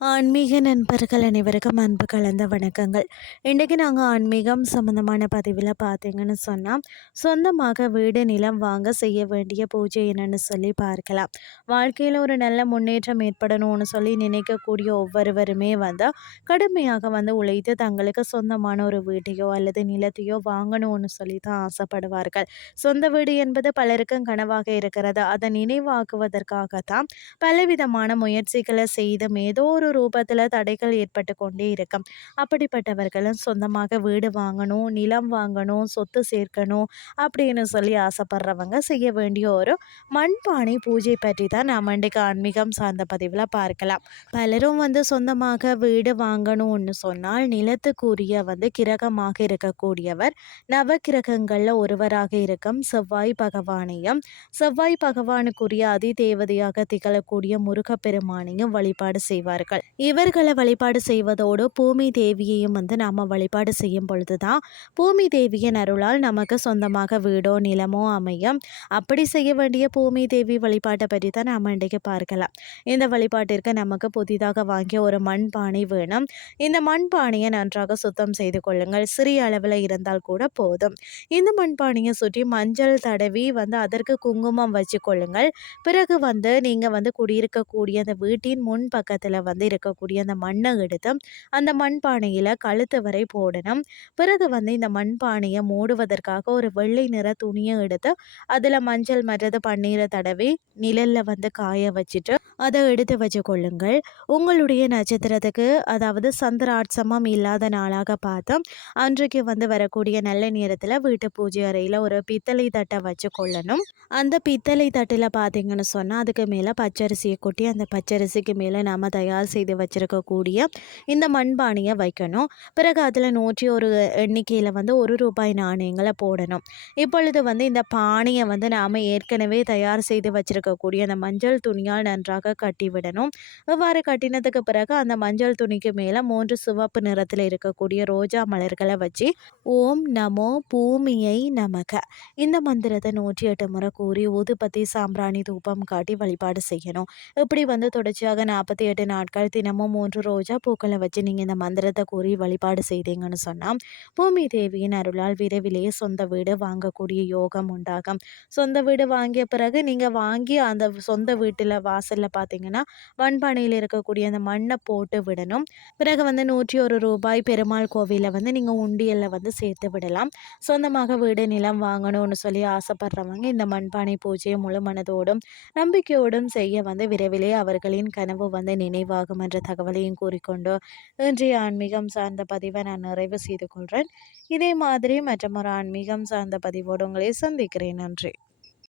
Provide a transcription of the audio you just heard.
ஆன்மீக நண்பர்கள் அனைவருக்கும் அன்பு கலந்த வணக்கங்கள். இன்றைக்கி நாங்கள் ஆன்மீகம் சம்மந்தமான பதிவில் பார்த்தீங்கன்னு சொன்னால் சொந்தமாக வீடு நிலம் வாங்க செய்ய வேண்டிய பூஜை என்னன்னு சொல்லி பார்க்கலாம். வாழ்க்கையில் ஒரு நல்ல முன்னேற்றம் ஏற்படணும்னு சொல்லி நினைக்கக்கூடிய ஒவ்வொருவருமே வந்து கடுமையாக வந்து உழைத்து தங்களுக்கு சொந்தமான ஒரு வீட்டையோ அல்லது நிலத்தையோ வாங்கணும்னு சொல்லி தான் ஆசைப்படுவார்கள். சொந்த வீடு என்பது பலருக்கும் கனவாக இருக்கிறது. அதை நினைவாக்குவதற்காகத்தான் பலவிதமான முயற்சிகளை செய்தும் ஏதோ ஒரு ரூபத்தில் தடைகள் ஏற்பட்டு கொண்டே இருக்கும். அப்படிப்பட்டவர்களும் சொந்தமாக வீடு வாங்கணும் நிலம் வாங்கணும் சொத்து சேர்க்கணும் அப்படின்னு சொல்லி ஆசைப்படுறவங்க செய்ய வேண்டிய ஒரு மண்பானை பூஜை பற்றி தான் நாம் இன்றைக்கு ஆன்மீகம் சார்ந்த பதிவில் பார்க்கலாம். பலரும் வந்து சொந்தமாக வீடு வாங்கணும்னு சொன்னால் நிலத்துக்குரிய வந்து கிரகமாக இருக்கக்கூடியவர் நவ கிரகங்களில் ஒருவராக இருக்கும் செவ்வாய் பகவானையும் செவ்வாய் பகவானுக்குரிய அதி தேவதையாக திகழக்கூடிய முருகப்பெருமானையும் வழிபாடு செய்வார்கள். செய்வார்கள். இவர்களை வழிபாடு செய்வதோடு பூமி தேவியையும் வந்து நாம் வழிபாடு செய்யும் பொழுது தான் பூமி தேவியின் அருளால் நமக்கு சொந்தமாக வீடோ நிலமோ அமையும். அப்படி செய்ய வேண்டிய பூமி தேவி வழிபாட்டை பற்றி தான் நாம் இன்றைக்கு பார்க்கலாம். இந்த வழிபாட்டிற்கு நமக்கு புதிதாக வாங்கிய ஒரு மண்பானை வேணும். இந்த மண்பானையை நன்றாக சுத்தம் செய்து கொள்ளுங்கள். சிறிய அளவில் இருந்தால் கூட போதும். இந்த மண்பானையை சுற்றி மஞ்சள் தடவி வந்து அதற்கு குங்குமம் வச்சு கொள்ளுங்கள். பிறகு வந்து நீங்கள் வந்து குடியிருக்கக்கூடிய அந்த வீட்டின் முன் பக்கத்தில் வந்து வந்து இருக்கக்கூடிய அந்த மண்ணை எடுத்து அந்த மண்பானையில் கழுத்து வரை போடணும். பிறகு வந்து இந்த மண்பானையை மூடுவதற்காக ஒரு வெள்ளை நிற துணியை எடுத்து அதில் மஞ்சள் மற்றது பன்னீரை தடவி நிழலில் வந்து காய வச்சுட்டு அதை எடுத்து வச்சு கொள்ளுங்கள். உங்களுடைய நட்சத்திரத்துக்கு அதாவது சந்திராட்சமம் இல்லாத நாளாக பார்த்து அன்றைக்கு வந்து வரக்கூடிய நல்ல நேரத்தில் வீட்டு பூஜை அறையில் ஒரு பித்தளை தட்டை வச்சு கொள்ளணும். அந்த பித்தளை தட்டில் பார்த்தீங்கன்னு சொன்னால் அதுக்கு மேலே பச்சரிசியை கொட்டி அந்த பச்சரிசிக்கு மேலே நாம் தயார் செய்து வச்சுருக்கக்கூடிய இந்த மண்பானையை வைக்கணும். பிறகு அதில் நூற்றி ஒரு எண்ணிக்கையில் வந்து ஒரு ரூபாய் நாணயங்களை போடணும். இப்பொழுது வந்து இந்த பானையை வந்து நாம் ஏற்கனவே தயார் செய்து வச்சுருக்கக்கூடிய அந்த மஞ்சள் துணியால் நன்றாக கட்டிவிடணும் இவ்வாறு கட்டினதுக்கு பிறகு அந்த மஞ்சள் துணிக்கு மேலே மூன்று சிவப்பு நிறத்தில் இருக்கக்கூடிய ரோஜா மலர்களை வச்சு ஓம் நமோ பூமியை நமக. இந்த மந்திரத்தை நூற்றி எட்டு முறை கூறி ஊதுபத்தி சாம்பிராணி தூபம் காட்டி வழிபாடு செய்யணும். இப்படி வந்து தொடர்ச்சியாக நாற்பத்தி எட்டு நாட்கள் நாள் தினமும் மூன்று ரோஜா பூக்களை வச்சு நீங்கள் இந்த மந்திரத்தை கூறி வழிபாடு செய்தீங்கன்னு சொன்னால் பூமி தேவியின் அருளால் விரைவிலேயே சொந்த வீடு வாங்கக்கூடிய யோகம் உண்டாகும். சொந்த வீடு வாங்கிய பிறகு நீங்கள் வாங்கி அந்த சொந்த வீட்டில் வாசலில் பார்த்தீங்கன்னா மண்பானையில் இருக்கக்கூடிய அந்த மண்ணை போட்டு விடணும். பிறகு வந்து நூற்றி ஒரு ரூபாய் பெருமாள் கோவிலில் வந்து நீங்கள் உண்டியலில் வந்து சேர்த்து விடலாம். சொந்தமாக வீடு நிலம் வாங்கணும்னு சொல்லி ஆசைப்படுறவங்க இந்த மண்பானை பூஜையை முழு மனதோடும் நம்பிக்கையோடும் செய்ய வந்து விரைவிலே அவர்களின் கனவு வந்து நினைவாகும். இருக்கும் என்ற தகவலையும் கூறிக்கொண்டு இன்றைய ஆன்மீகம் சார்ந்த பதிவை நான் நிறைவு செய்து கொள்கிறேன் இதே மாதிரி மற்றமொரு ஆன்மீகம் சார்ந்த பதிவோடு உங்களை சந்திக்கிறேன். நன்றி.